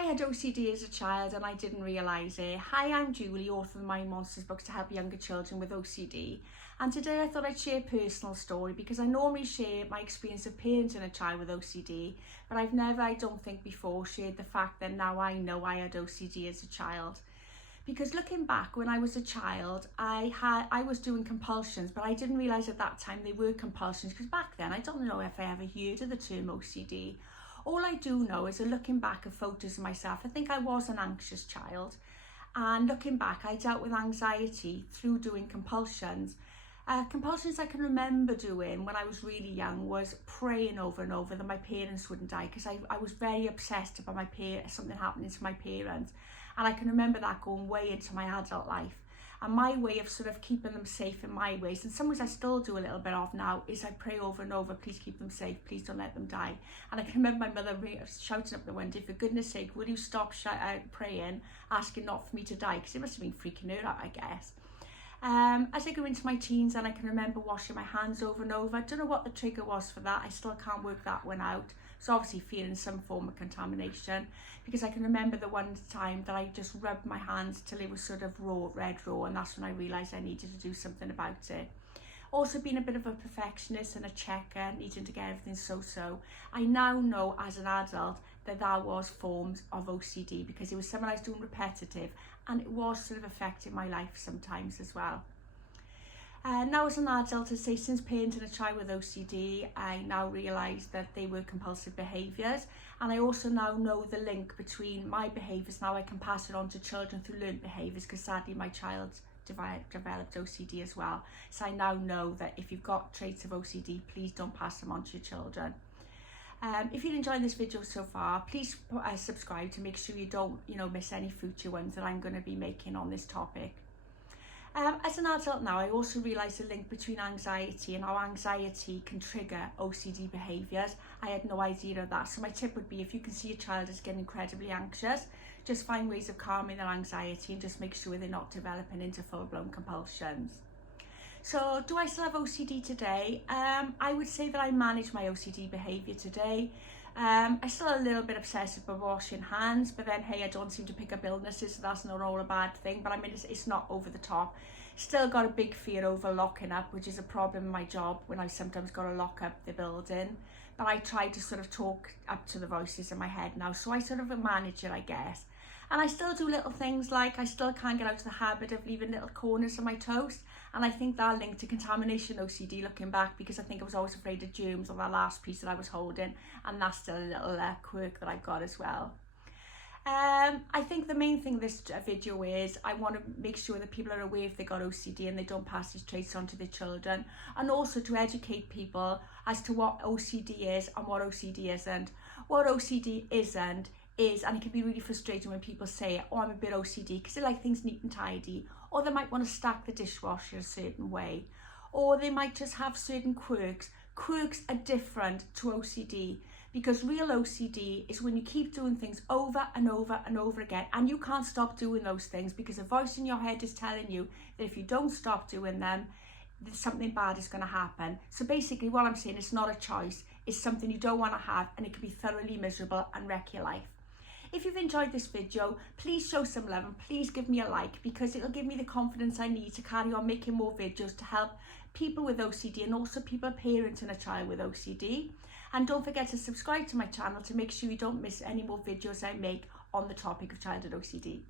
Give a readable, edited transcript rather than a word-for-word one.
I had OCD as a child and I didn't realise it. Hi, I'm Julie, author of My Monsters books to help younger children with OCD. And today I thought I'd share a personal story because I normally share my experience of parenting a child with OCD, but I've never, I don't think before, shared the fact that now I know I had OCD as a child. Because looking back, when I was a child, I was doing compulsions, but I didn't realise at that time they were compulsions, because back then I don't know if I ever heard of the term OCD. All I do know is that looking back at photos of myself, I think I was an anxious child. And looking back, I dealt with anxiety through doing compulsions. Compulsions I can remember doing when I was really young was praying over and over that my parents wouldn't die, because I was very obsessed about something happening to my parents. And I can remember that going way into my adult life. And my way of sort of keeping them safe in my ways, and some ways I still do a little bit of now, is I pray over and over, please keep them safe, please don't let them die. And I can remember my mother shouting up the window, for goodness sake, will you stop praying, asking not for me to die? Because it must have been freaking her out, I guess. As I go into my teens, and I can remember washing my hands over and over. I don't know what the trigger was for that. I still can't work that one out. So obviously feeling some form of contamination, because I can remember the one time that I just rubbed my hands till it was sort of red raw, and that's when I realised I needed to do something about it. Also being a bit of a perfectionist and a checker, needing to get everything so. I now know as an adult that was forms of OCD, because it was something I was doing repetitive, and it was sort of affecting my life sometimes as well. Now as an adult, I'd say since parenting a child with OCD, I now realise that they were compulsive behaviours, and I also now know the link between my behaviours. Now I can pass it on to children through learned behaviours, because sadly my child developed OCD as well. So I now know that if you've got traits of OCD, please don't pass them on to your children. If you're enjoying this video so far, please subscribe to make sure you don't miss any future ones that I'm going to be making on this topic. As an adult now, I also realise the link between anxiety and how anxiety can trigger OCD behaviours. I had no idea of that. So my tip would be, if you can see your child is getting incredibly anxious, just find ways of calming their anxiety and just make sure they're not developing into full-blown compulsions. So do I still have OCD today? I would say that I manage my OCD behaviour today. I still a little bit obsessive about washing hands, but then hey, I don't seem to pick up illnesses, so that's not all a bad thing. But I mean, it's not over the top. Still got a big fear over locking up, which is a problem in my job when I've sometimes got to lock up the building. But I try to sort of talk up to the voices in my head now, so I sort of manage it, I guess. And I still do little things like I still can't get out of the habit of leaving little corners of my toast. And I think that linked to contamination OCD looking back, because I think I was always afraid of germs on that last piece that I was holding. And that's still a little quirk that I've got as well. I think the main thing this video is, I want to make sure that people are aware if they got OCD and they don't pass these traits on to their children. And also to educate people as to what OCD is and what OCD isn't. What OCD isn't is, and it can be really frustrating when people say, oh, I'm a bit OCD, because they like things neat and tidy, or they might want to stack the dishwasher a certain way, or they might just have certain quirks. Quirks are different to OCD, because real OCD is when you keep doing things over and over and over again, and you can't stop doing those things because a voice in your head is telling you that if you don't stop doing them, something bad is going to happen. So basically what I'm saying, it's not a choice, it's something you don't want to have, and it can be thoroughly miserable and wreck your life. If you've enjoyed this video, please show some love and please give me a like, because it'll give me the confidence I need to carry on making more videos to help people with OCD and also people parenting a child with OCD. And don't forget to subscribe to my channel to make sure you don't miss any more videos I make on the topic of childhood OCD.